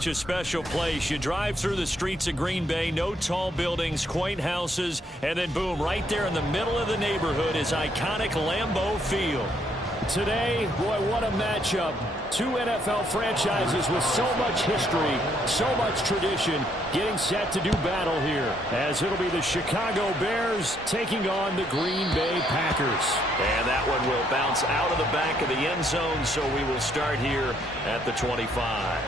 such a special place. You drive through the streets of Green Bay, no tall buildings, quaint houses, and then boom, right there in the middle of the neighborhood is iconic Lambeau Field. Today, boy, what a matchup. Two NFL franchises with so much history, so much tradition, getting set to do battle here, as it'll be the Chicago Bears taking on the Green Bay Packers. And that one will bounce out of the back of the end zone, so we will start here at the 25.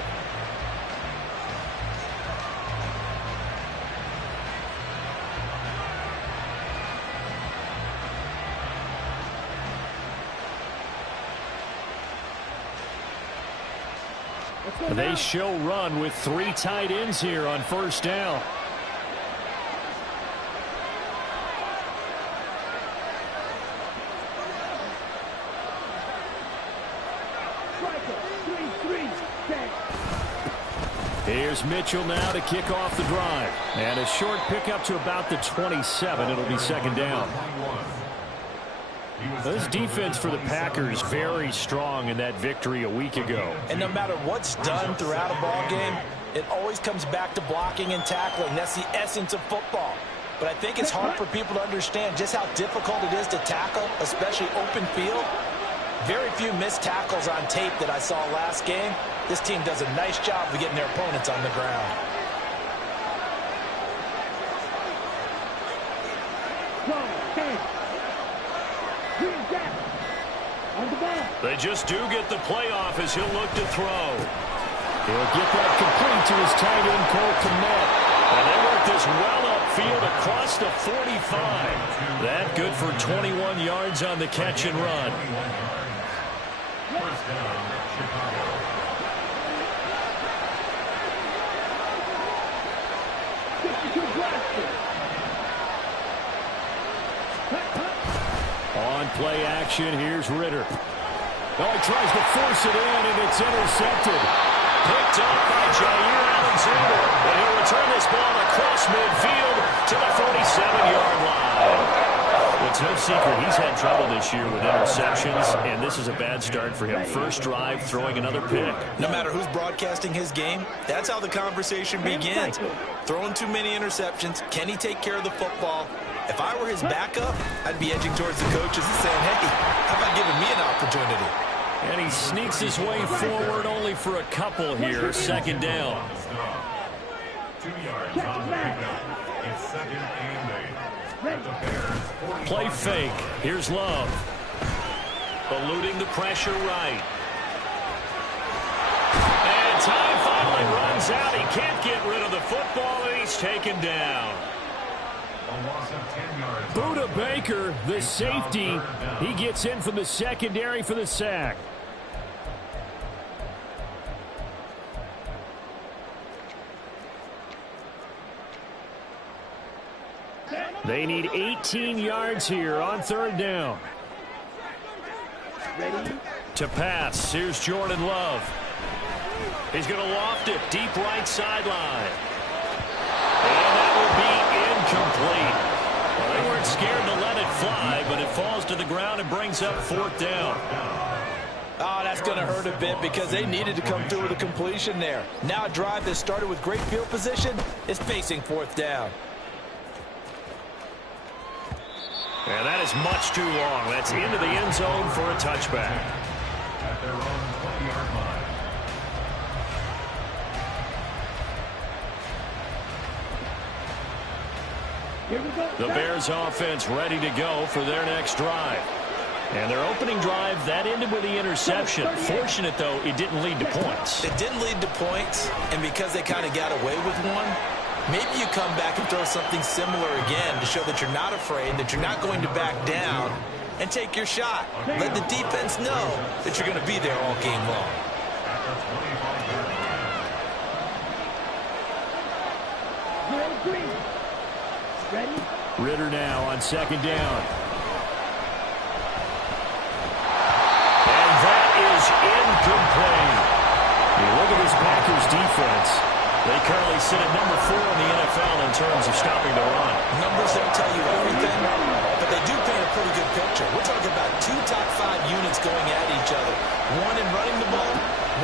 They show run with three tight ends here on first down. Here's Mitchell now to kick off the drive. And a short pickup to about the 27. It'll be second down. This defense for the Packers very strong in that victory a week ago. And no matter what's done throughout a ball game, it always comes back to blocking and tackling. That's the essence of football. But I think it's hard for people to understand just how difficult it is to tackle, especially open field. Very few missed tackles on tape that I saw last game. This team does a nice job of getting their opponents on the ground. They just do get the playoff as he'll look to throw. He'll get that complete to his tight end, Cole Kmet. And they work this well upfield across the 45. That good for 21 yards on the catch and run. First down, Chicago. On play action, here's Ritter. Oh, he tries to force it in, and it's intercepted. Picked up by Jair Alexander. And he'll return this ball across midfield to the 47-yard line. It's no secret he's had trouble this year with interceptions, and this is a bad start for him. First drive, throwing another pick. No matter who's broadcasting his game, that's how the conversation begins. Throwing too many interceptions. Can he take care of the football? If I were his backup, I'd be edging towards the coaches and saying, hey, how about giving me an opportunity? And he sneaks his way forward only for a couple here. Second down. 2 yards on the pickup. It's second and 8. Play fake. Here's Love. Eluding the pressure right. And time finally runs out. He can't get rid of the football, and he's taken down. A loss of 10 yards. Buda Baker, the safety. He gets in from the secondary for the sack. They need 18 yards here on third down. Ready? To pass, here's Jordan Love. He's going to loft it deep right sideline. And that will be incomplete. Well, they weren't scared to let it fly, but it falls to the ground and brings up fourth down. Oh, that's going to hurt a bit because they needed to come through with a completion there. Now a drive that started with great field position is facing fourth down. And that is much too long. That's into the end zone for a touchback. At their own 20-yard line. Here we go. The Bears offense ready to go for their next drive. And their opening drive, that ended with the interception. Fortunate, though, it didn't lead to points. It didn't lead to points, and because they kind of got away with one, maybe you come back and throw something similar again to show that you're not afraid, that you're not going to back down, and take your shot. Let the defense know that you're going to be there all game long. Ready? Ritter now on second down. And that is incomplete. You look at this Packers defense. They currently sit at number 4 in the NFL in terms of stopping the run. Numbers don't tell you everything, but they do paint a pretty good picture. We're talking about 2 top 5 units going at each other. One in running the ball,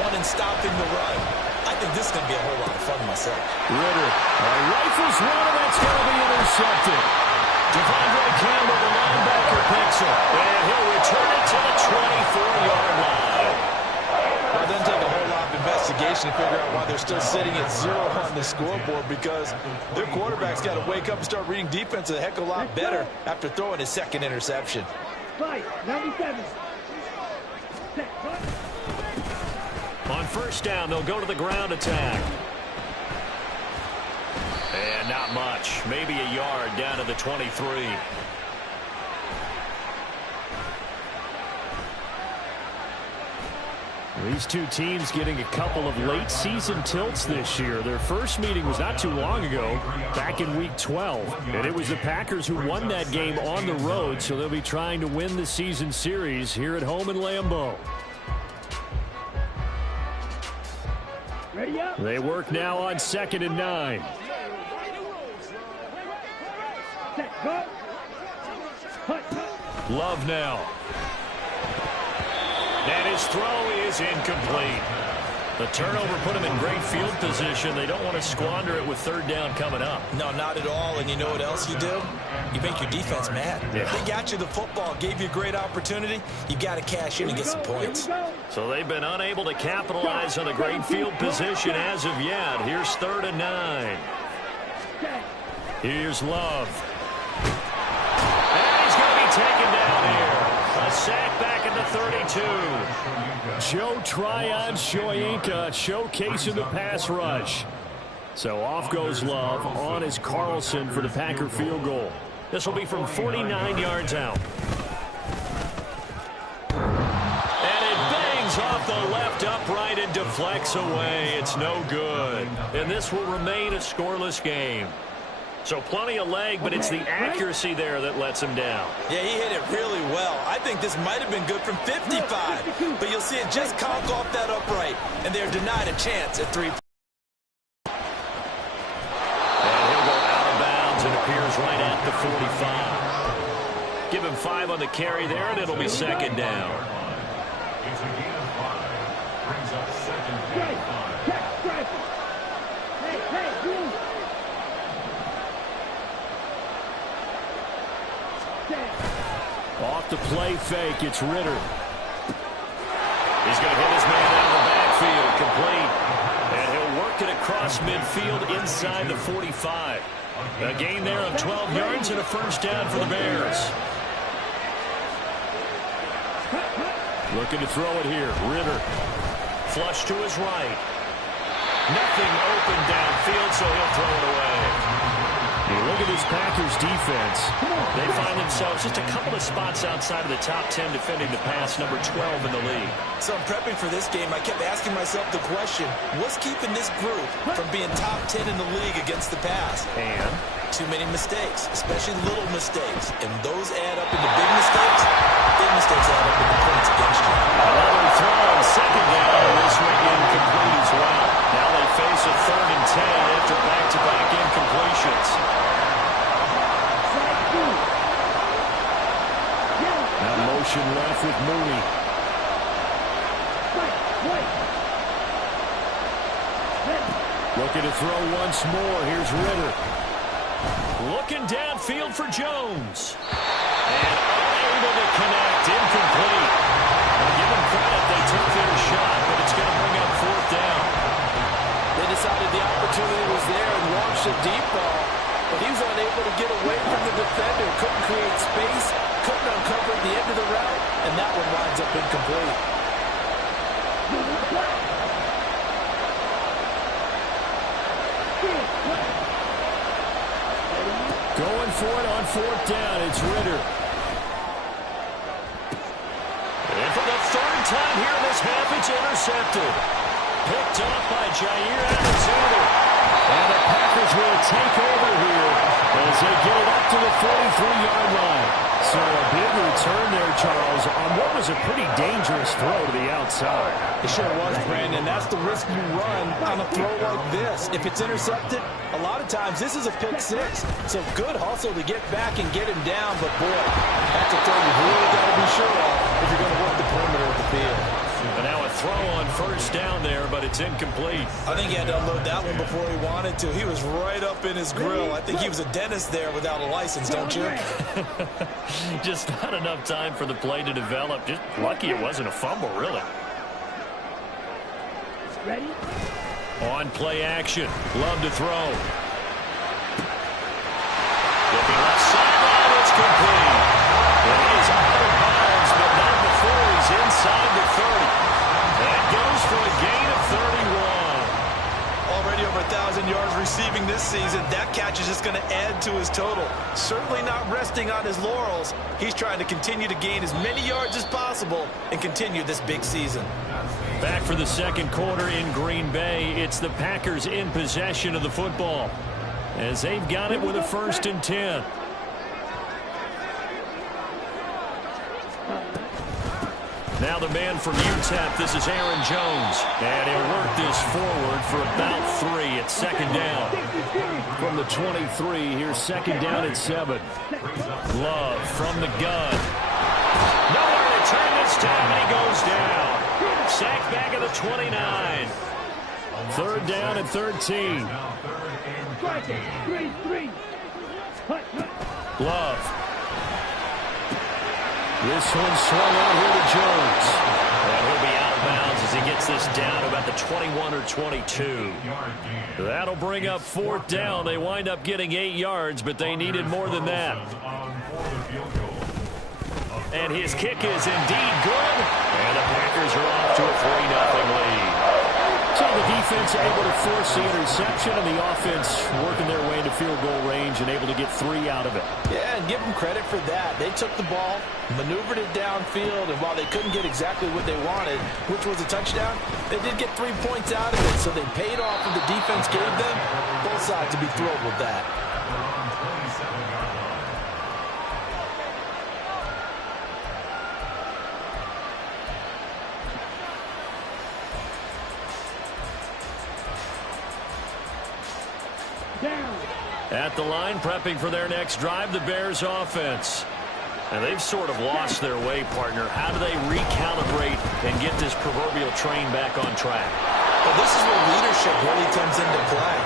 one in stopping the run. I think this is going to be a whole lot of fun myself. Ritter rifles one, and that's going to be intercepted. Devondre Campbell, the linebacker, picks it. And he'll return it to the 24-yard line. Well, it doesn't take a whole lot of investigation to figure out why they're still sitting at 0 on the scoreboard, because their quarterback's got to wake up and start reading defense a heck of a lot better after throwing his second interception. 97. On first down, they'll go to the ground attack. And not much. Maybe a yard down to the 23. These two teams getting a couple of late season tilts this year. Their first meeting was not too long ago, back in week 12. And it was the Packers who won that game on the road, so they'll be trying to win the season series here at home in Lambeau. Ready up. They work now on 2nd and 9. Set, go. Hut, hut. Love now. And his throw is incomplete. The turnover put him in great field position. They don't want to squander it with third down coming up. No, not at all. And you know what else you do? You make your defense mad. Yeah. They got you the football, gave you a great opportunity. You got to cash in and get some points. So they've been unable to capitalize on the great field position as of yet. Here's 3rd and 9. Here's Love. And he's going to be taken down here. A sack back at the 32. Joe Tryon-Shoyinka showcasing the pass rush. So off goes Love. On is Carlson for the Packer field goal. This will be from 49 yards out. And it bangs off the left upright and deflects away. It's no good. And this will remain a scoreless game. So plenty of leg, but it's the accuracy there that lets him down. Yeah, he hit it really well. I think this might have been good from 55. But you'll see it just conk off that upright. And they're denied a chance at 3. And he'll go out of bounds and appears right at the 45. Give him 5 on the carry there, and it'll be 2nd down. It's a gain of 5. Brings up 2nd and 5. Hey, hey, you. Off the play fake, it's Ritter. He's going to hit his man out of the backfield, complete. And he'll work it across midfield inside the 45. A gain there of 12 yards and a first down for the Bears. Looking to throw it here, Ritter. Flush to his right. Nothing open downfield, so he'll throw it away. You look at this Packers defense. They find themselves just a couple of spots outside of the top 10 defending the pass, number 12 in the league. So I'm prepping for this game. I kept asking myself the question, what's keeping this group from being top 10 in the league against the pass? And too many mistakes, especially little mistakes. And those add up into big mistakes. Big mistakes add up into points against you. another throw, 2nd down. This one incomplete as well. Now they face a 3rd and 10 after back-to-back incompletions. Now motion left with Mooney. Looking to throw once more. Here's Ritter. Looking downfield for Jones. And unable to connect. Incomplete. Now give them credit. They took their shot, but it's going to bring up 4th down. They decided the opportunity was there and launched a deep ball. But he was unable to get away from the defender. Couldn't create space. Couldn't uncover the end of the route. And that one winds up incomplete. Going for it on 4th down. It's Ritter. And for the 3rd time here in this half, it's intercepted. Picked up by Jair Alexander. And the Packers will take over here as they get it up to the 43-yard line. So a big return there, Charles, on what was a pretty dangerous throw to the outside. It sure was, Brandon. That's the risk you run on a throw like this. If it's intercepted, a lot of times this is a pick 6. So good hustle to get back and get him down. But, boy, that's a throw you've really got to be sure of if you're going to work the perimeter of the field. But now a throw on first down there, but it's incomplete. I think he had to unload that one before he wanted to. He was right up in his grill. I think he was a dentist there without a license, don't you? Just not enough time for the play to develop. Just lucky it wasn't a fumble, really. Ready? On play action. Love to throw. Looking left sideline. It's complete. And he's out of bounds, but not before he's inside the 30. That goes for a gain of 31. Already over 1,000 yards receiving this season. That catch is just going to add to his total. Certainly not resting on his laurels. He's trying to continue to gain as many yards as possible and continue this big season. Back for the second quarter in Green Bay. It's the Packers in possession of the football as they've got it with a 1st and 10. Now the man from UTEP, this is Aaron Jones. And he'll work this forward for about 3. It's 2nd down. From the 23, here's 2nd down at 7. Love from the gun. Nowhere to turn this time, and he goes down. Sacked back at the 29. 3rd down and 13. Love. This one's swung out here to Jones. And he'll be out of bounds as he gets this down to about the 21 or 22. That'll bring up 4th down. They wind up getting 8 yards, but they needed more than that. And his kick is indeed good. And the Packers are off to a 3-0 lead. So the defense able to force the interception, and the offense working their way into field goal range and able to get 3 out of it. Yeah, and give them credit for that. They took the ball, maneuvered it downfield, and while they couldn't get exactly what they wanted, which was a touchdown, they did get 3 points out of it, so they paid off what the defense gave them. Both sides to be thrilled with that. At the line, prepping for their next drive, the Bears offense. And they've sort of lost their way, partner. How do they recalibrate and get this proverbial train back on track? Well, this is where leadership really comes into play.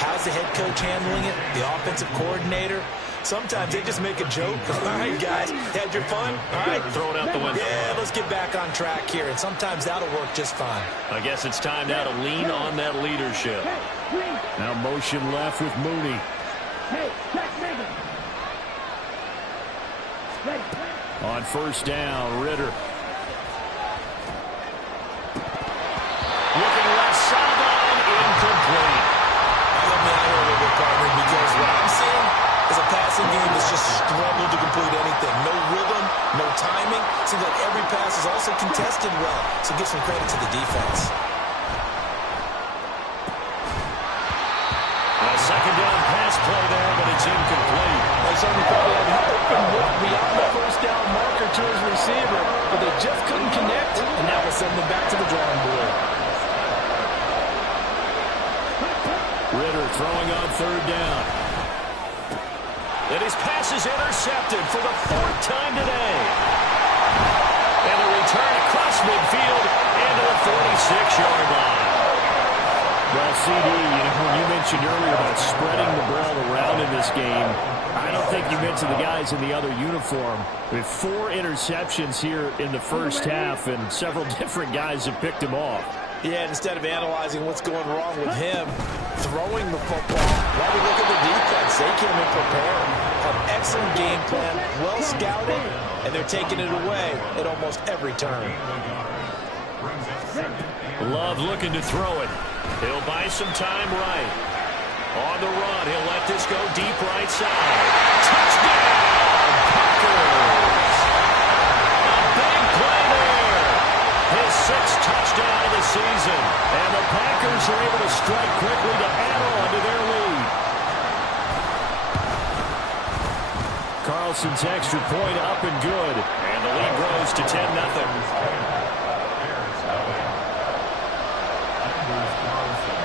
How's the head coach handling it? The offensive coordinator? Sometimes they just make a joke. All right, guys, had your fun? All right. Throw it out the window. Yeah, let's get back on track here. And sometimes that'll work just fine. I guess it's time now to lean on that leadership. Now motion left with Mooney. Hey, check Megan. On 1st down, Ritter. Looking left sideline, incomplete. Help me out here a little bit, partner, because what I'm seeing is a passing game that's just struggled to complete anything. No rhythm, no timing. Seems like every pass is also contested well, so give some credit to the defense. A 2nd down pass play there, but it's incomplete. They certainly probably had an open look beyond the 1st down marker to his receiver, but they just couldn't connect, and that will send them back to the drawing board. Ritter throwing on 3rd down. And his pass is intercepted for the 4th time today. And a return across midfield into the 46-yard line. Well, CD, when you mentioned earlier about spreading the ball around in this game, I don't think you mentioned the guys in the other uniform. With 4 interceptions here in the 1st half, and several different guys have picked him off. Yeah, instead of analyzing what's going wrong with him, throwing the football, why we look at the defense? They came in prepared, have excellent game plan, well scouted, and they're taking it away at almost every turn. Love looking to throw it. He'll buy some time right. On the run, he'll let this go deep right side. Touchdown, Packers! A big play there. His 6th touchdown of the season. And the Packers are able to strike quickly to add on to their lead. Carlson's extra point up and good. And the lead grows to 10-0.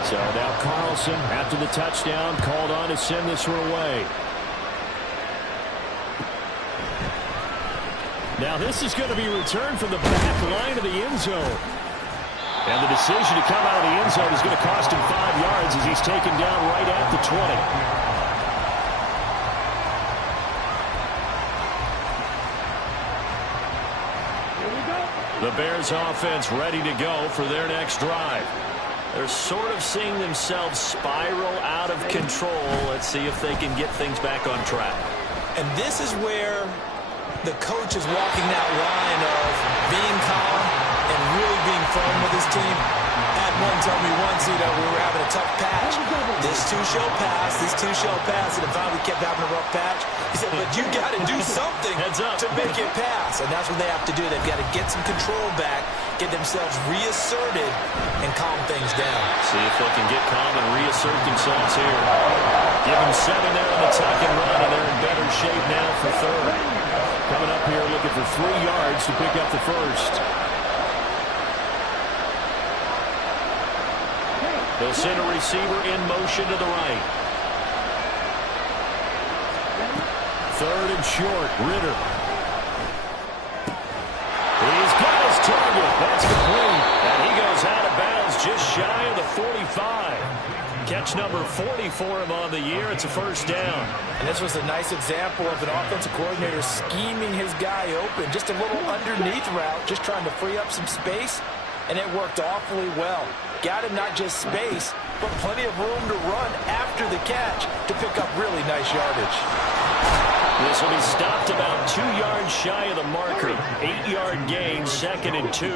So now Carlson, after the touchdown, called on to send this one away. Now this is going to be returned from the back line of the end zone. And the decision to come out of the end zone is going to cost him 5 yards as he's taken down right at the 20. The Bears offense ready to go for their next drive. They're sort of seeing themselves spiral out of control. Let's see if they can get things back on track. And this is where the coach is walking that line of being calm and really being firm with his team. I had one tell me once, we were having a tough patch. This too shall pass, this too shall pass. And finally we kept having a rough patch. He said, but you got to do something to make it pass. And that's what they have to do. They've got to get some control back, get themselves reasserted, and calm things down. See if they can get calm and reassert themselves here. Give them 7 there on the tuck and run, and they're in better shape now for third. Coming up here looking for 3 yards to pick up the first. They'll send a receiver in motion to the right. 3rd and short, Ritter. He's got his target. That's complete. And he goes out of bounds just shy of the 45. Catch number 40 for him on the year. It's a first down. And this was a nice example of an offensive coordinator scheming his guy open. Just a little underneath route, just trying to free up some space. And it worked awfully well. Got him not just space, but plenty of room to run after the catch to pick up really nice yardage. This will be stopped about 2 yards shy of the marker. 8-yard gain, 2nd and 2.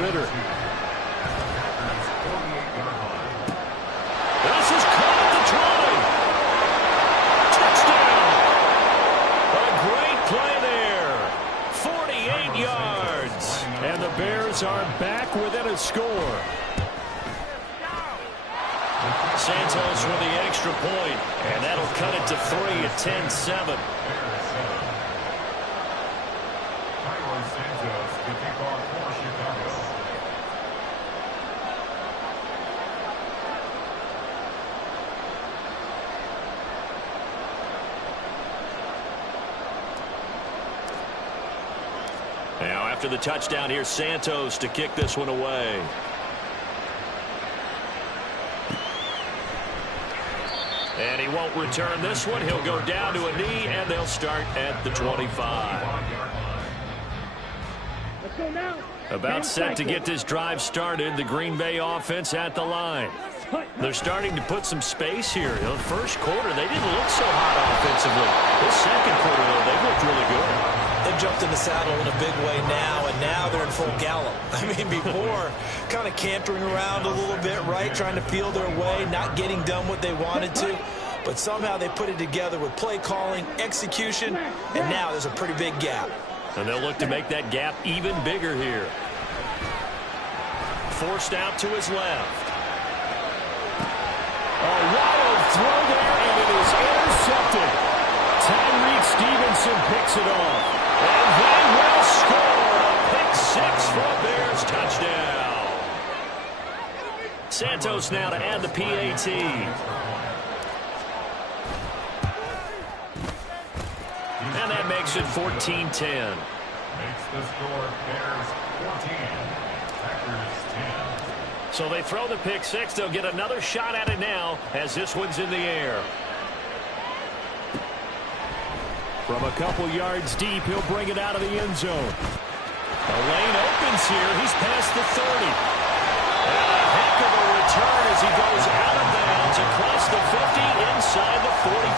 Ritter. This is caught at the 20. Touchdown. A great play there. 48 yards. And the Bears are back within a score. Santos with the extra point, and that'll cut it to 3 at 10-7. Now after the touchdown, here's Santos to kick this one away. And he won't return this one. He'll go down to a knee, and they'll start at the 25. About set to get this drive started. The Green Bay offense at the line. They're starting to put some space here. In the first quarter, they didn't look so hot offensively. This second quarter, though, they looked really good. They've jumped in the saddle in a big way now, and now they're in full gallop. I mean, before, kind of cantering around a little bit, right, trying to feel their way, not getting done what they wanted to. But somehow they put it together with play calling, execution, and now there's a pretty big gap. And they'll look to make that gap even bigger here. Forced out to his left. A wild throw there, and it is intercepted. Tyreek Stevenson picks it off. And they will score a pick 6 for a Bears touchdown. Santos now to add the PAT. And that makes it 14-10. Makes the score Bears 14, Packers 10. So they throw the pick 6. They'll get another shot at it now as this one's in the air. From a couple yards deep, he'll bring it out of the end zone. The lane opens here. He's past the 30. And a heck of a return as he goes out of bounds across the 50 inside the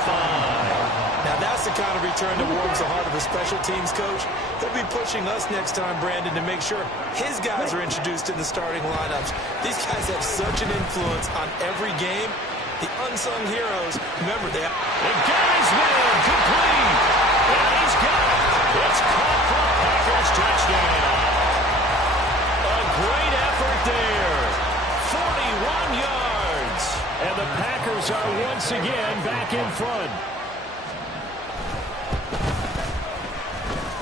45. Now that's the kind of return that warms the heart of a special teams coach. He'll be pushing us next time, Brandon, to make sure his guys are introduced in the starting lineups. These guys have such an influence on every game. The unsung heroes, remember that. The guy's man, complete. And he's got it. It's caught for a Packers touchdown. A great effort there. 41 yards. And the Packers are once again back in front.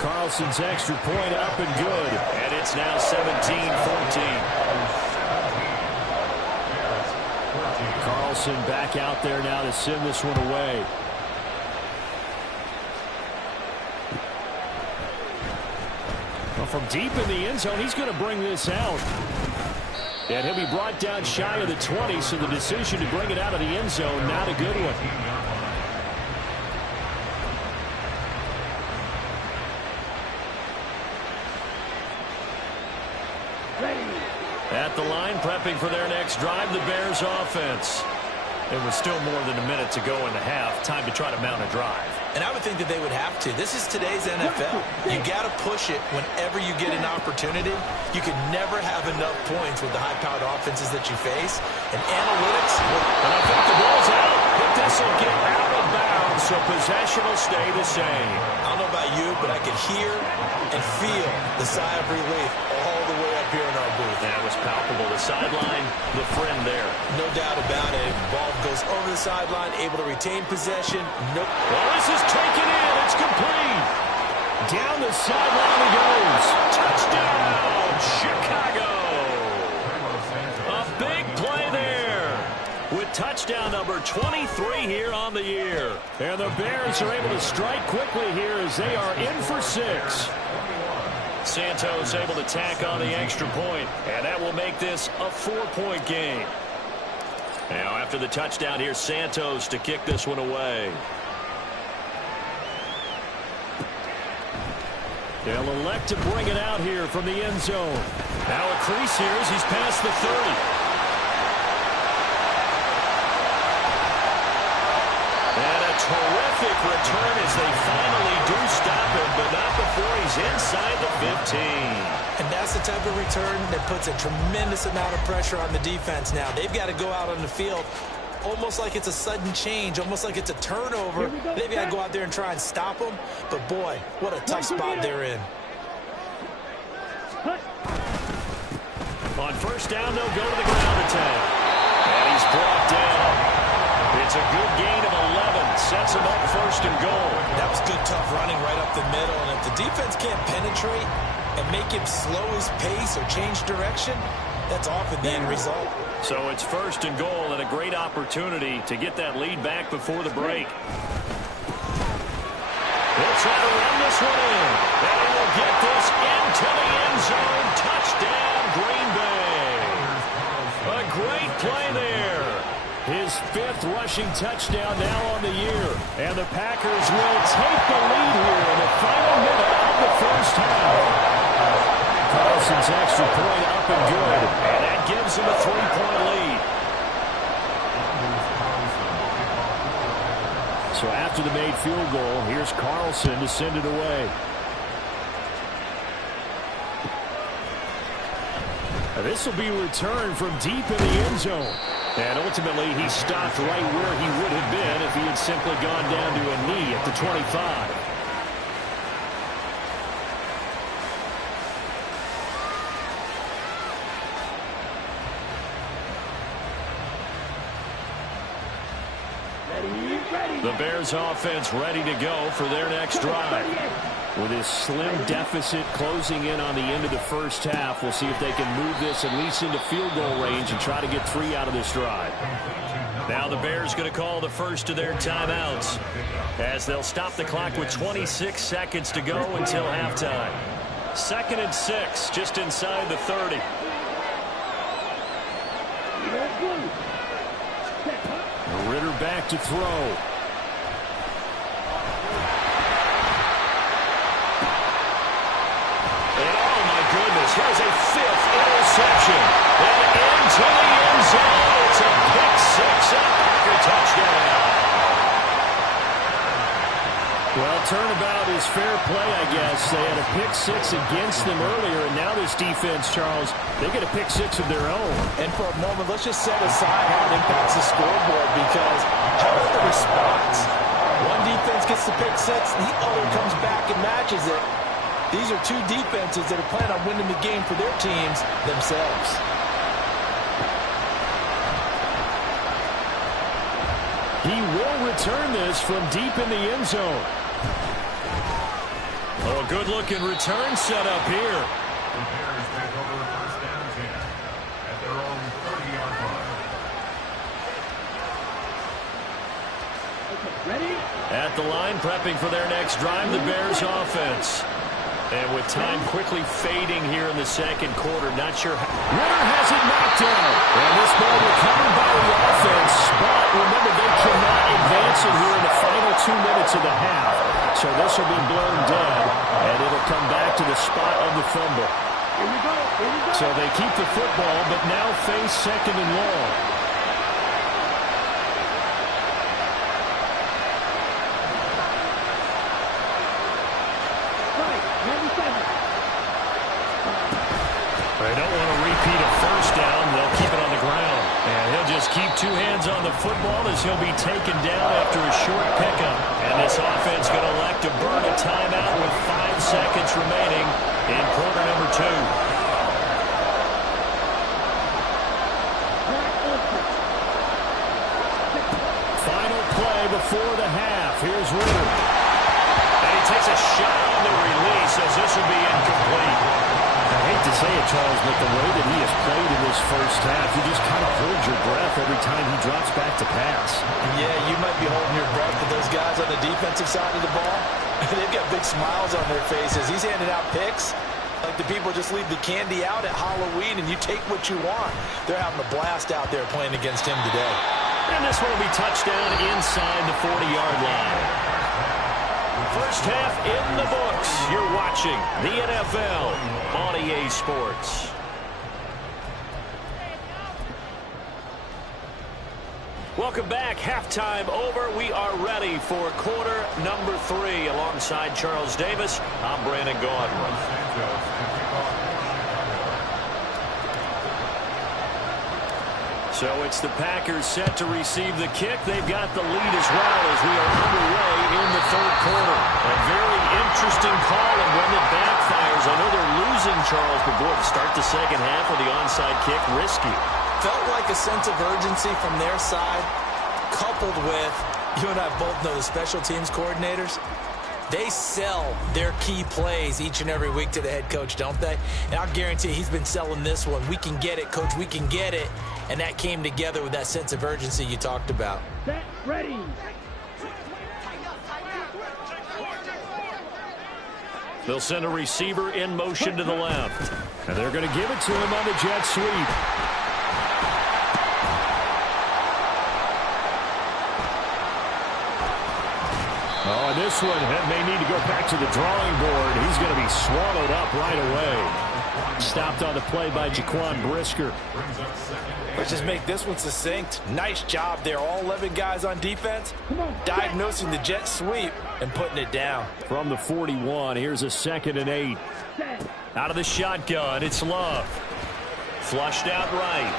Carlson's extra point up and good. And it's now 17-14. Carlson back out there now to send this one away. Well, from deep in the end zone. He's going to bring this out. And he'll be brought down shy of the 20, so the decision to bring it out of the end zone, not a good one. At the line, prepping for their next drive, the Bears offense. It was still more than a minute to go in the half. Time to try to mount a drive. And I would think that they would have to. This is today's NFL. You got to push it whenever you get an opportunity. You can never have enough points with the high-powered offenses that you face. And analytics, and I think the ball's out, but this will get out of bounds, so possession will stay the same. I don't know about you, but I could hear and feel the sigh of relief all the way up here in our booth. That was palpable. The sideline, the friend there. No doubt about it. Ball goes over the sideline, able to retain possession. Nope. Well, this is taken in. It's complete. Down the sideline he goes. Touchdown, Chicago. A big play there. With touchdown number 23 here on the year. And the Bears are able to strike quickly here as they are in for 6. Santos able to tack on the extra point, and that will make this a 4-point game. Now after the touchdown, here's Santos to kick this one away. They'll elect to bring it out here from the end zone. Now a crease here as he's past the 30. Terrific return as they finally do stop him, but not before he's inside the 15. And that's the type of return that puts a tremendous amount of pressure on the defense now. They've got to go out on the field almost like it's a sudden change, almost like it's a turnover. They've got to go out there and try and stop them. But, boy, what a tough spot they're in. On first down, they'll go to the ground attack. And he's brought down. It's a good gain of 11. Sets him up first and goal. That was good, tough running right up the middle. And if the defense can't penetrate and make him slow his pace or change direction, that's often the end result. So it's first and goal and a great opportunity to get that lead back before the break. They'll try to run this one in. And he will get this into the end zone. Touchdown, Green Bay. A great play there. His 5th rushing touchdown now on the year. And the Packers will take the lead here in the final minute of the first half. Carlson's extra point up and good. And that gives him a 3-point lead. So after the made field goal, here's Carlson to send it away. This will be returned from deep in the end zone. And ultimately, he stopped right where he would have been if he had simply gone down to a knee at the 25. The Bears offense ready to go for their next drive. With his slim deficit closing in on the end of the first half, we'll see if they can move this at least into field goal range and try to get 3 out of this drive. Now the Bears going to call the first of their timeouts as they'll stop the clock with 26 seconds to go until halftime. 2nd and 6, just inside the 30. Ritter back to throw. Here's a 5th interception. And into the end zone. It's a pick 6 and a Packer touchdown. Well, turnabout is fair play, I guess. They had a pick 6 against them earlier, and now this defense, Charles, they get a pick 6 of their own. And for a moment, let's just set aside how it impacts the scoreboard, because how about the response? One defense gets the pick 6, the other comes back and matches it. These are 2 defenses that are planning on winning the game for their teams themselves. He will return this from deep in the end zone. Oh, a good-looking return set up here. The Bears take over first down 10 at their own 30-yard line. Okay, ready? At the line, prepping for their next drive, the Bears offense. And with time quickly fading here in the second quarter, not sure how. Ritter has it knocked down. And this ball recovered by the offense. But remember, they cannot advance it here in the final 2 minutes of the half. So this will be blown dead. And it'll come back to the spot of the fumble. Here we go. Here we go. So they keep the football, but now face second and long. They don't want to repeat a first down. They'll keep it on the ground. And he'll just keep 2 hands on the football as he'll be taken down after a short pickup. And this offense going to elect to burn a timeout with 5 seconds remaining in quarter number 2. Final play before the half. Here's Ritter. And he takes a shot on the release as this will be incomplete. I hate to say it, Charles, but the way that he has played in this first half, you just kind of hold your breath every time he drops back to pass. Yeah, you might be holding your breath, but those guys on the defensive side of the ball, they've got big smiles on their faces. He's handing out picks like the people just leave the candy out at Halloween and you take what you want. They're having a blast out there playing against him today. And this one will be touchdown inside the 40-yard line. First half in the books. You're watching the NFL on EA Sports. Welcome back. Halftime over. We are ready for quarter number 3. Alongside Charles Davis, I'm Brandon Gaudin. So it's the Packers set to receive the kick. They've got the lead as well as we are underway in the third quarter. A very interesting call and one that backfires. I know they're losing, Charles, but boy, to start the second half with the onside kick, risky. Felt like a sense of urgency from their side, coupled with, you and I both know the special teams coordinators. They sell their key plays each and every week to the head coach, don't they? And I'll guarantee he's been selling this one. We can get it, coach, we can get it. And that came together with that sense of urgency you talked about. Set, ready. They'll send a receiver in motion to the left. And they're going to give it to him on the jet sweep. Oh, and this one may need to go back to the drawing board. He's going to be swallowed up right away. Stopped on the play by Jaquan Brisker. Let's just make this one succinct. Nice job there. All 11 guys on defense diagnosing the jet sweep and putting it down. From the 41, here's a 2nd and 8. Out of the shotgun, it's Love. Flushed out right.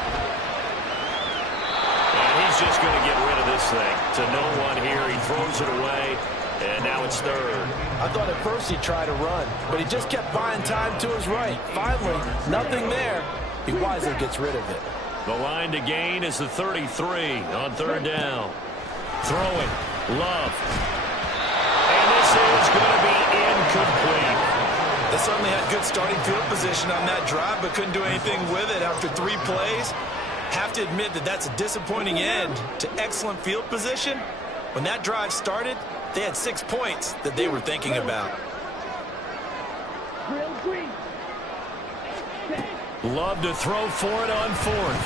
And he's just going to get rid of this thing. To no one here. He throws it away. And now it's third. I thought at first he'd try to run, but he just kept buying time to his right. Finally, nothing there. He wisely gets rid of it. The line to gain is the 33 on third down. Throwing. Love. And this is going to be incomplete. They certainly had good starting field position on that drive, but couldn't do anything with it after 3 plays. Have to admit that that's a disappointing end to excellent field position. When that drive started, they had 6 points that they were thinking about. Love to throw for it on 4th.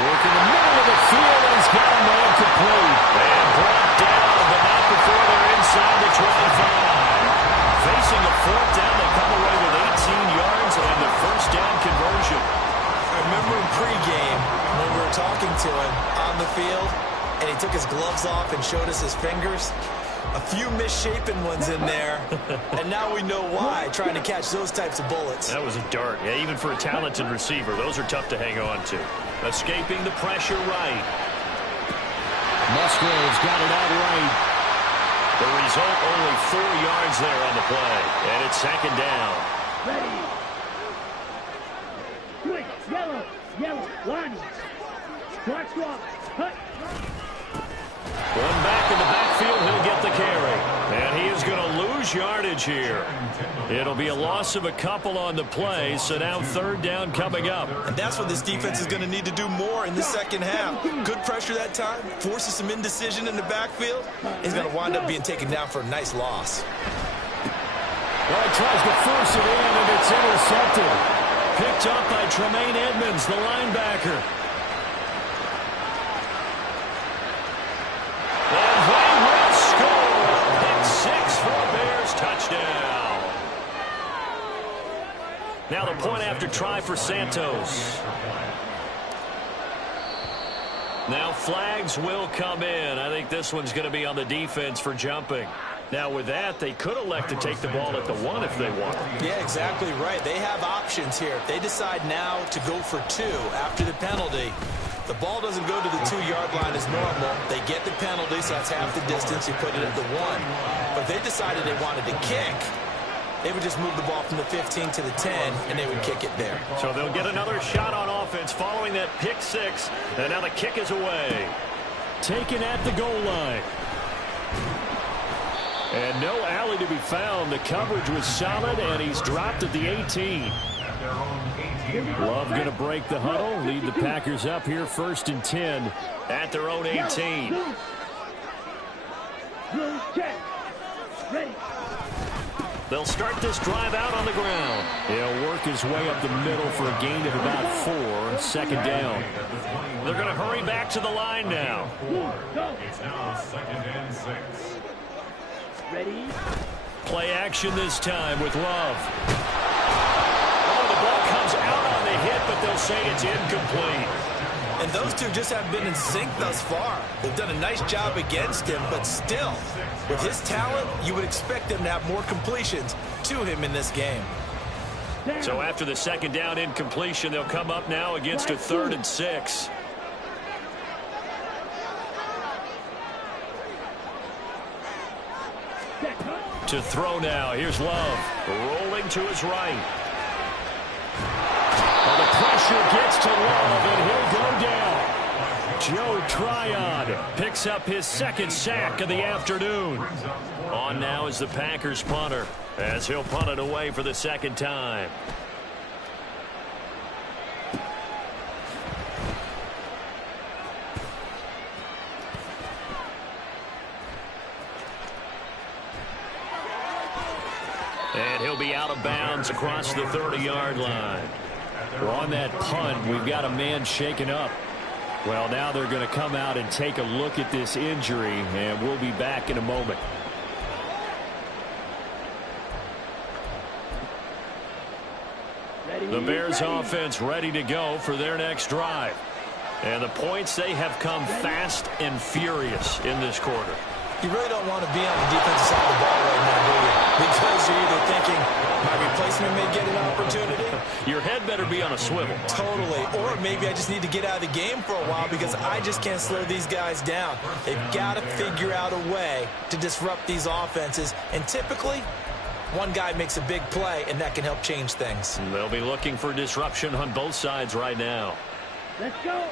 Work in the middle of the field, and he's got a man complete. And brought down, but not before they're inside the 25. Facing a 4th down, they come away with 18 yards and the first down conversion. I remember in pregame when we were talking to him on the field, and he took his gloves off and showed us his fingers. A few misshapen ones in there, and now we know why, trying to catch those types of bullets. That was a dart. Yeah, even for a talented receiver, those are tough to hang on to. Escaping the pressure right. Musgrave's got it out right. The result, only 4 yards there on the play, and it's second down. Ready. Quick, yellow, yellow, line. Watch walk, cut. One back in the backfield, he'll get the carry. And he is going to lose yardage here. It'll be a loss of a couple on the play, so now third down coming up. And that's what this defense is going to need to do more in the second half. Good pressure that time, forces some indecision in the backfield. He's going to wind up being taken down for a nice loss. Well, he tries to force it in, and it's intercepted. Picked up by Tremaine Edmonds, the linebacker. And they will score. Pick 6 for a Bears touchdown. Now the point after try for Santos. Now flags will come in. I think this one's going to be on the defense for jumping. Now with that, they could elect to take the ball at the 1 if they want. Yeah, exactly right. They have options here. If they decide now to go for 2 after the penalty, the ball doesn't go to the 2-yard line as normal. They get the penalty, so that's half the distance. You put it at the 1. But if they decided they wanted to kick, they would just move the ball from the 15 to the 10, and they would kick it there. So they'll get another shot on offense following that pick 6. And now the kick is away. Taken at the goal line. And no alley to be found. The coverage was solid, and he's dropped at the 18. Love going to break the huddle, lead the Packers up here 1st and 10 at their own 18. They'll start this drive out on the ground. He'll work his way up the middle for a gain of about 4. 2nd down. They're going to hurry back to the line now. It's now 2nd and 6. Ready? Play action this time with Love. Oh, the ball comes out on the hit, but they'll say it's incomplete. And those two just haven't been in sync thus far. They've done a nice job against him, but still, with his talent, you would expect them to have more completions to him in this game. So after the 2nd down incompletion, they'll come up now against a 3rd and 6. To throw now. Here's Love. Rolling to his right. Well, the pressure gets to Love, and he'll go down. Joe Tryon picks up his 2nd sack of the afternoon. On now is the Packers punter, as he'll punt it away for the 2nd time. And he'll be out of bounds across the 30-yard line. On that punt, we've got a man shaken up. Well, now they're going to come out and take a look at this injury, and we'll be back in a moment. The Bears offense ready to go for their next drive. And the points, they have come fast and furious in this quarter. You really don't want to be on the defensive side of the ball right now, do you? Because you're either thinking, my replacement may get an opportunity. Your head better be on a swivel. Totally. Or maybe I just need to get out of the game for a while because I just can't slow these guys down. They've got to figure out a way to disrupt these offenses. And typically, one guy makes a big play, and that can help change things. They'll be looking for disruption on both sides right now. Let's go.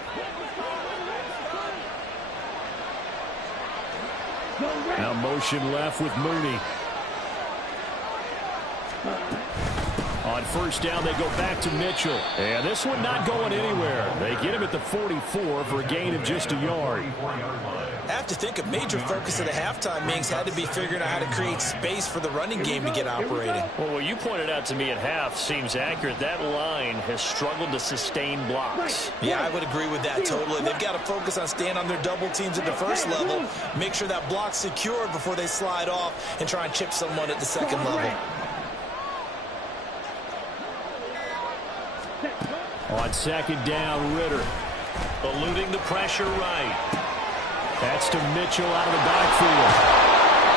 Now motion left with Mooney. On 1st down, they go back to Mitchell. And this one not going anywhere. They get him at the 44 for a gain of just a yard. I have to think a major focus of the halftime meetings had to be figuring out how to create space for the running game to get operating. Well, what you pointed out to me at half seems accurate. That line has struggled to sustain blocks. Yeah, I would agree with that totally. They've got to focus on staying on their double teams at the 1st level, make sure that block's secured before they slide off and try and chip someone at the 2nd level. On 2nd down, Ritter eluding the pressure right. That's to Mitchell out of the backfield.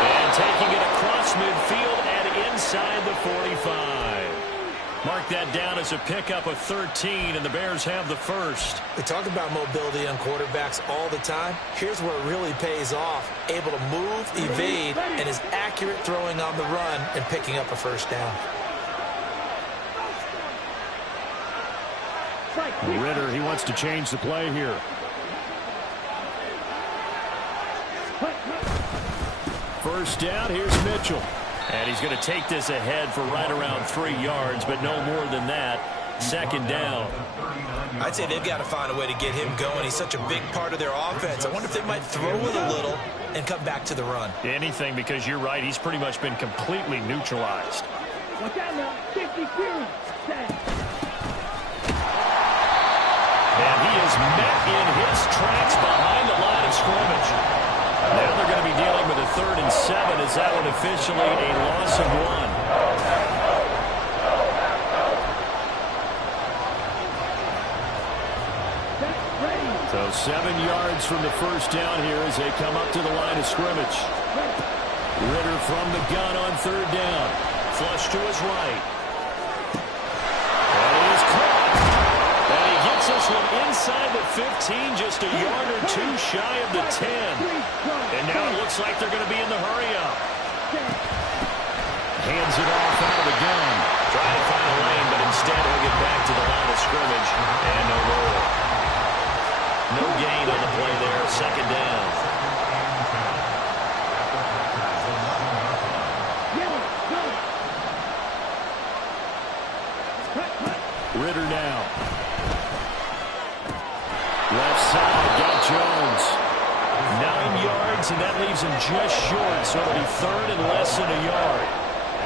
And taking it across midfield and inside the 45. Mark that down as a pickup of 13, and the Bears have the 1st. We talk about mobility on quarterbacks all the time. Here's where it really pays off. Able to move, evade, and is accurate throwing on the run and picking up a 1st down. Ritter, he wants to change the play here. First down, here's Mitchell. And he's going to take this ahead for right around 3 yards, but no more than that. 2nd down. I'd say they've got to find a way to get him going. He's such a big part of their offense. I wonder if they might throw it a little and come back to the run. Anything, because you're right. He's pretty much been completely neutralized. Watch out now. 50 clearance. Set. And he is met in his tracks behind the line of scrimmage. Now they're going to be dealing with a 3rd and 7 as that one officially a loss of 1. So 7 yards from the first down here as they come up to the line of scrimmage. Ritter from the gun on 3rd down. Flush to his right. And he is caught. And he gets this one inside the 15, just a yard or 2 shy of the 10. And now it looks like they're going to be in the hurry-up. Hands it off out of the gun. Trying to find a lane, but instead he'll get back to the line of scrimmage. And no more. No gain on the play there. 2nd down. Ritter now. Left side, got Jones. 9 yards, and that leaves him just short, so it'll be 3rd and less than a yard.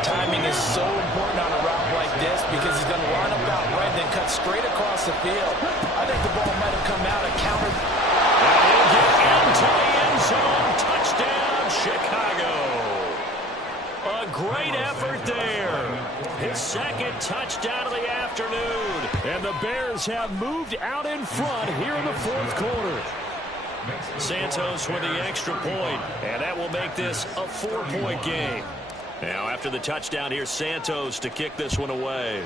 Timing is so important on a route like this because he's going to line up out right and then cut straight across the field. I think the ball might have come out and countered. And he'll get into the end zone. Touchdown, Chicago. A great effort there. His 2nd touchdown of the afternoon. And the Bears have moved out in front here in the 4th quarter. Santos with the extra point, and that will make this a 4-point game. Now, after the touchdown, here's Santos to kick this one away.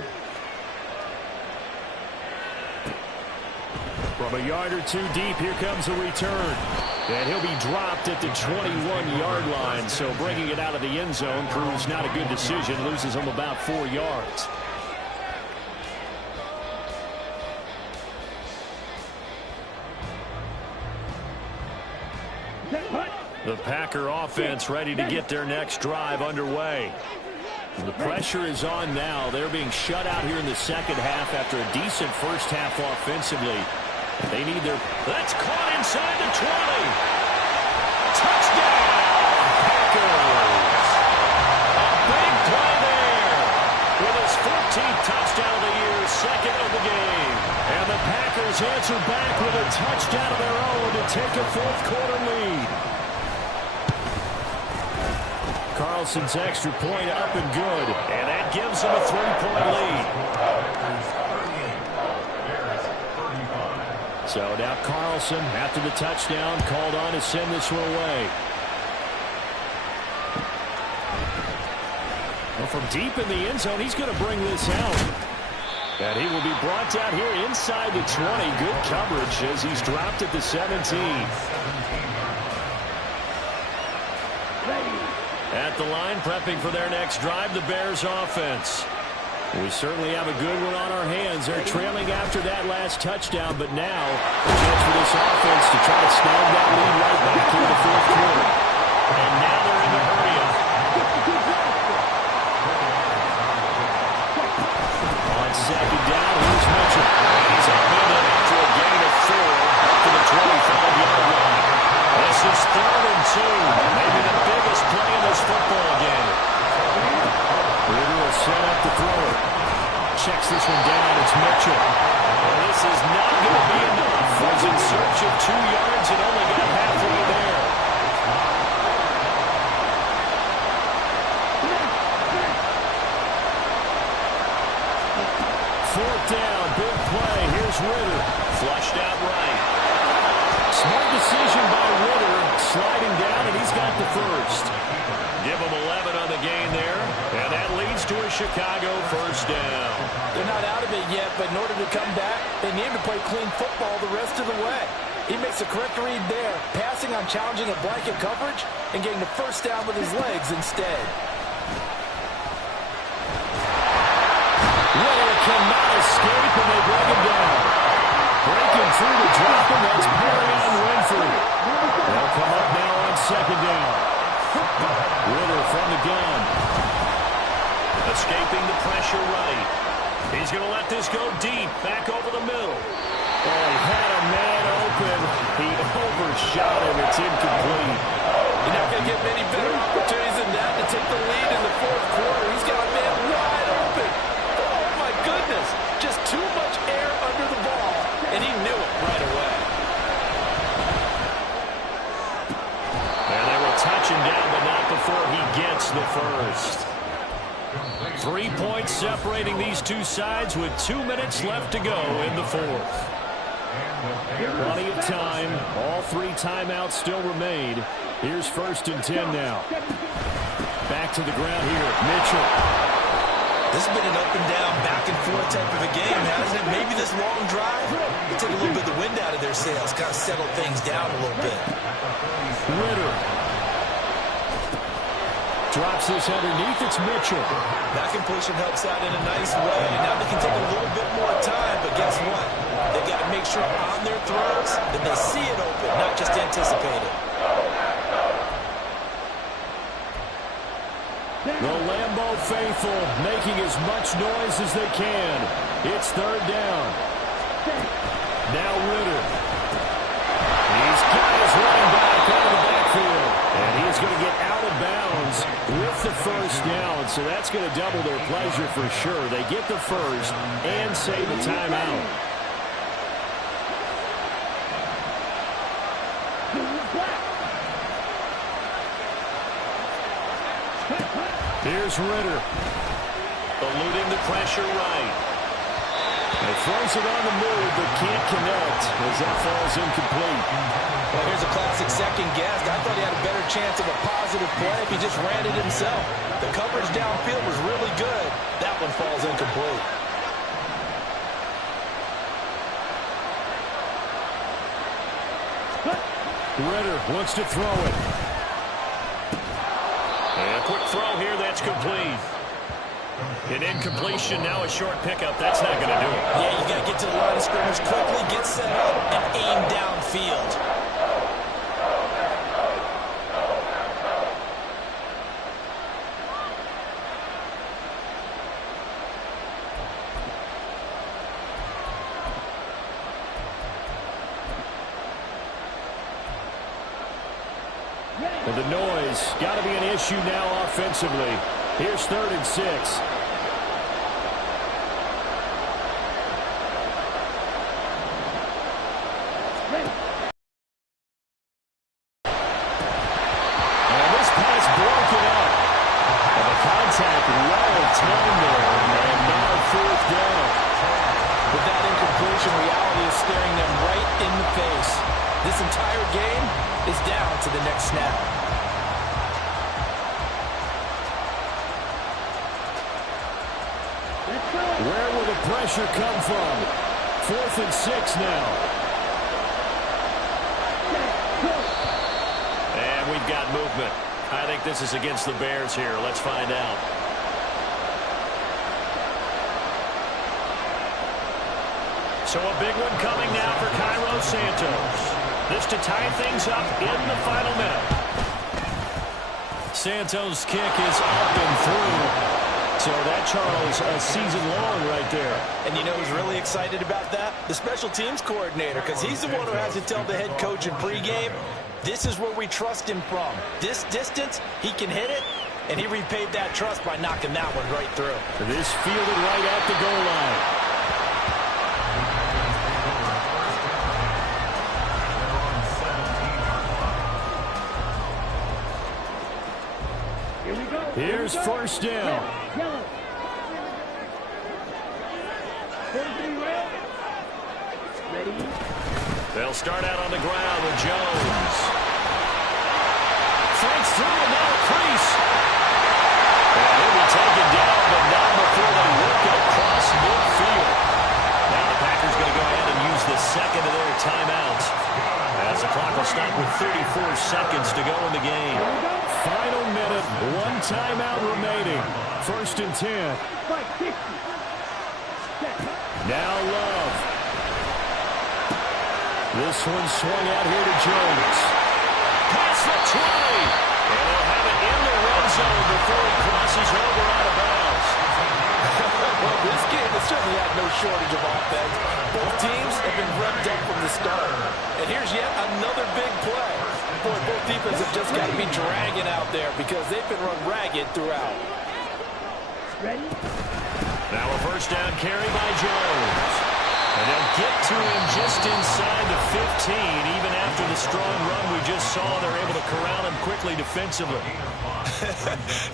From a yard or 2 deep, here comes a return. And he'll be dropped at the 21-yard line, so bringing it out of the end zone proves not a good decision. Loses him about 4 yards. The Packer offense ready to get their next drive underway. The pressure is on now. They're being shut out here in the 2nd half after a decent first half offensively. They need their... That's caught inside the 20. Touchdown, Packers. A big play there. With his 14th touchdown of the year, 2nd of the game. And the Packers answer back with a touchdown of their own to take a 4th quarter lead. Carlson's extra point up and good. And that gives them a 3-point lead. So now Carlson, after the touchdown, called on to send this one away. Well, from deep in the end zone, he's going to bring this out. And he will be brought down here inside the 20. Good coverage as he's dropped at the 17. At the line, prepping for their next drive, the Bears offense. We certainly have a good one on our hands. They're trailing after that last touchdown, but now a chance for this offense to try to snag that lead right back here in the 4th quarter. And now they're in the hurry-up. On 2nd down, here's Mitchell. He's up in it after a gain of 4 up to the 25-yard line. This is 3rd and 2. Maybe the biggest play in this football game. Ritter will set up to throw it. Checks this one down. It's Mitchell. And this is not going to be enough. Was in search of 2 yards and only got halfway there. Fourth down, big play. Here's Ritter. Flushed out right. Smart decision by Ritter. Sliding down, and he's got the first. Give him 11 on the gain there, and that leads to a Chicago first down. They're not out of it yet, but in order to come back, they need to play clean football the rest of the way. He makes a correct read there, passing on challenging a blanket coverage and getting the first down with his legs instead. Ritter cannot escape, and they bring him down. Breaking through to drop him, that's Perry on Winfrey. They'll come up now on 2nd down. Ritter from the gun. Escaping the pressure right. He's going to let this go deep, back over the middle. Oh, he had a man open. He overshot him. It's incomplete. You're not going to get many better opportunities than that to take the lead in the 4th quarter. He's got a man wide gets the first. 3 points separating these two sides with 2 minutes left to go in the fourth. Plenty of time. All 3 timeouts still remain. Here's 1st and 10 now. Back to the ground here. Mitchell. This has been an up and down, back and forth type of a game, hasn't it? Maybe this long drive will take a little bit of the wind out of their sails, kind of settle things down a little bit. Ritter. Drops this underneath. It's Mitchell. That completion helps out in a nice way. Now they can take a little bit more time, but guess what? They've got to make sure on their throws that they see it open, not just anticipate it. The Lambeau faithful making as much noise as they can. It's 3rd down. Now Ritter. He's got his running back out of the backfield. And he's going to get out of bounds with the 1st down. So that's going to double their pleasure for sure. They get the first and save a timeout. Here's Ritter. Eluding the pressure right. He throws it on the move, but can't connect as that falls incomplete. Well, here's a classic second guess. I thought he had a better chance of a positive play if he just ran it himself. The coverage downfield was really good. That one falls incomplete. Ritter wants to throw it. And a quick throw here, that's complete. An incompletion, now a short pickup. That's not going to do it. Yeah, you got to get to the line of scrimmage quickly, get set up, and aim downfield. Well, the noise got to be an issue now offensively. Here's 3rd and 6. And this pass broken up. And the contact well timed there. And now 4th down. With that incompletion, reality is staring them right in the face. This entire game is down to the next snap. Where will the pressure come from? 4th and 6 now. And we've got movement. I think this is against the Bears here. Let's find out. So a big one coming now for Cairo Santos. This to tie things up in the final minute. Santos' kick is up and through. So that, Charles, a season long right there. And you know who's really excited about that? The special teams coordinator, because he's the one who has to tell the head coach in pregame, this is where we trust him from. This distance, he can hit it, and he repaid that trust by knocking that one right through. This fielded right at the goal line. Here's 1st down. They'll start out on the ground with Jones. Fakes through and now a crease. And he'll be taken down, but not before they work it across midfield. Now the Packers going to go ahead and use the 2nd of their timeouts, as the clock will stop with 34 seconds to go in the game. Final minute, 1 timeout remaining. 1st and 10. Now Love. This one swung out here to Jones. Past the 20. And they'll have it in the red zone before he crosses over out of bounds. Well, this game has certainly had no shortage of offense. Both teams have been revved up from the start. And here's yet another big play. Boy, both defenses have just got to be dragging out there because they've been run ragged throughout. Ready? Now a 1st down carry by Jones. And they'll get to him just inside the 15, even after the strong run we just saw, they're able to corral him quickly defensively.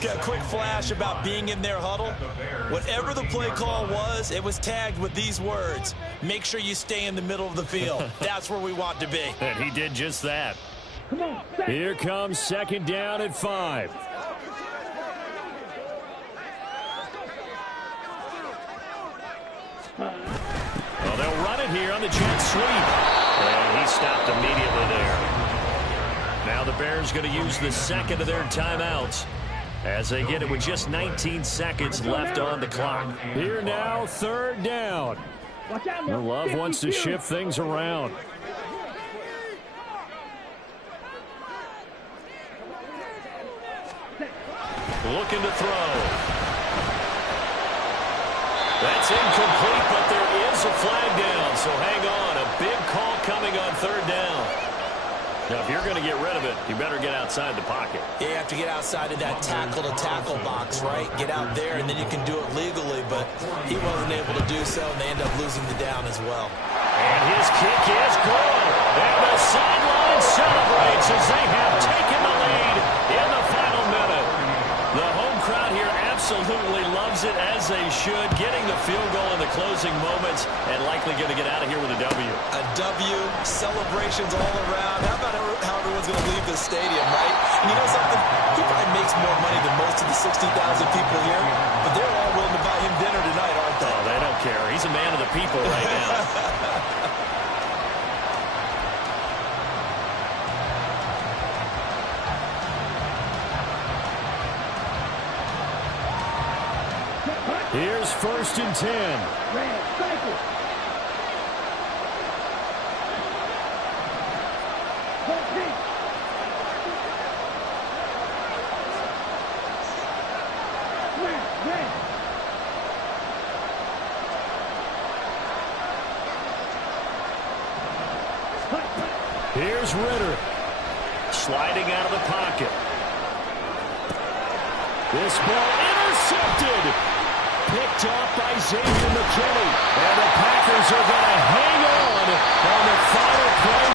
Got a quick flash about being in their huddle. Whatever the play call was, it was tagged with these words: make sure you stay in the middle of the field. That's where we want to be. And he did just that. Come on. Here comes 2nd down at 5. Well, they'll run it here on the jet sweep. And he stopped immediately there. Now the Bears going to use the second of their timeouts as they get it with just 19 seconds left on the clock. Here now, 3rd down. Watch out, Well, Love wants to shift things around. Looking to throw. That's incomplete, but there is a flag down, so hang on. A big call coming on 3rd down. Now, if you're going to get rid of it, you better get outside the pocket. You have to get outside of that tackle-to-tackle box, right? Get out there, and then you can do it legally, but he wasn't able to do so, and they end up losing the down as well. And his kick is good. And the sideline celebrates as they have taken the lead in the final minute. The home crowd here absolutely loves it, as they should, getting the field goal in the closing moments and likely going to get out of here with a W. A W, celebrations all around. How about how everyone's going to leave this stadium, right? And you know something? He probably makes more money than most of the 60,000 people here, but they're all willing to buy him dinner tonight, aren't they? Oh, they don't care. He's a man of the people right now. Here's 1st and 10. Red, cycle. Red. Here's Ritter. Sliding out of the pocket. This ball intercepted. Picked off by Xavier McKinney. And the Packers are going to hang on the final play.